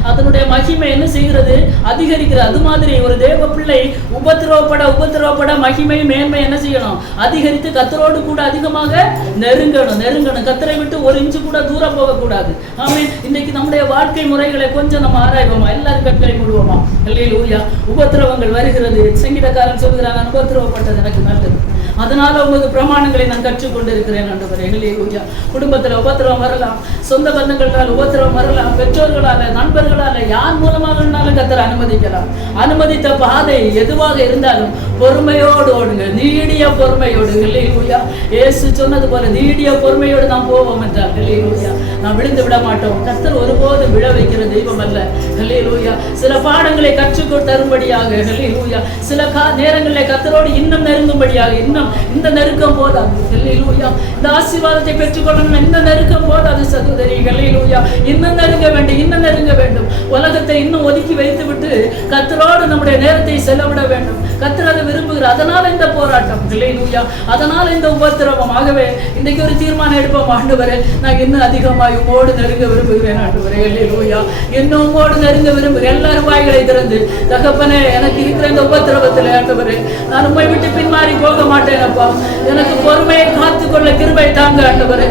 அதனுடைய மகிமை என்ன செய்கிறது? அதிகரிக்கிறது. அது மாதிரி ஒரு தேவ பிள்ளை உபத்திரவப்பட உபத்திரவப்பட மகிமை மேன்மை என்ன செய்யணும்? அதிகரித்து கத்தரோடு கூட அதிகமாக நெருங்கணும். நெருங்கணும். கத்தரை விட்டு ஒரு இன்ச்சு கூட தூரம் போகக்கூடாது. ஆமீன். இன்னைக்கு நம்முடைய வாழ்க்கை முறைகளை கொஞ்சம் நம்ம ஆராய்வோமா? எல்லாரும் கற்களை மூடுவோமா? இல்லையில் ஊரியா உபத்திரவங்கள் வருகிறது. சங்கீதக்காரன் சொல்கிறாங்க உபத்திரவப்பட்டது எனக்கு நல்லது. அதனால உங்களுக்கு பிரமாணங்களை நான் கற்றுக்கொண்டு இருக்கிறேன் ஆண்டவரே. ஹல்லேலூயா. குடும்பத்துல உபத்திரவம் வரலாம். சொந்த பந்தங்களால் உபத்திரம் வரலாம். பெற்றோர்களால நண்பர்களால யார் மூலமாக வேணாலும் கத்தர் அனுமதிக்கலாம். அனுமதித்த பாதை எதுவாக இருந்தாலும் பொறுமையோடு ஓடுங்க நீடிய பொறுமையோடு. ஹல்லேலூயா. ஏசு சொன்னது போல நீடிய பொறுமையோடு நாம் போவோம் என்றார். ஹல்லேலூயா. நாம் விழுந்து விட மாட்டோம். கத்தர் ஒருபோது விழ வைக்கிற தெய்வம் அல்ல. ஹல்லேலூயா. சில பாடங்களை கற்றுக்கொ தரும்படியாக. ஹல்லேலூயா. சில கா நேரங்களில் கத்தரோடு இன்னும் நெருங்கும்படியாக இன்னும் இந்த நெருக்கம் போதாது. ஹல்லேலூயா. இந்த ஆசீர்வாதத்தை பெற்றுக்கொள்ளணும். இந்த நெருக்கம் போதாது சகோதரி. ஹல்லேலூயா. இன்னும் நெருங்க வேண்டும். இன்னும் நெருங்க வேண்டும். உலகத்தை இன்னும் ஒதுக்கி வைத்து விட்டு கத்தரோடு நம்முடைய நேரத்தை செலவிட வேண்டும். கத்தர் அதை விரும்புகிறார். அதனால இந்த போராட்டம். இல்லையிலூயா அதனால இந்த உபத்திரவம். ஆகவே இன்னைக்கு ஒரு தீர்மானம் எடுப்போம் ஆண்டவரே. நான் இன்னும் அதிகமாக உமோடு நெருங்க விரும்புகிறேன் ஆண்டவரே. இல்லையிலூயா இன்னும் உமோடு நெருங்க விரும்புகிறேன். எல்லாரும் வாய்களை திறந்து. தகப்பனே எனக்கு இருக்கிற இந்த உபத்திரவத்தில் ஆண்டவரே நான் உண்மை விட்டு பின்மாறி போக மாட்டேன். அப்பா எனக்கு பொறுமையை காத்துக்கொள்ள கிருபை தாங்க ஆண்டவரே.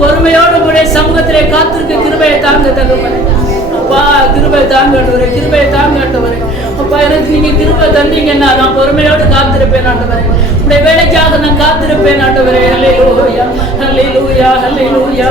பொறுமையோடு உங்களுடைய சமூகத்திலே காத்திருக்க கிருபையை தாங்க தகப்பனே. அப்பா கிருபை தாங்க ஆண்டவரே கிருபையை தாங்க ஆண்டவரே. அப்பா எனக்கு நீங்க கிருபை தந்தீங்கன்னா நான் பொறுமையோடு காத்திருப்பேன் ஆண்டவரே. உடைய வேலைக்காக நான் காத்திருப்பேன் ஆண்டவரே. ஹல்லேலூயா ஹல்லேலூயா ஹல்லேலூயா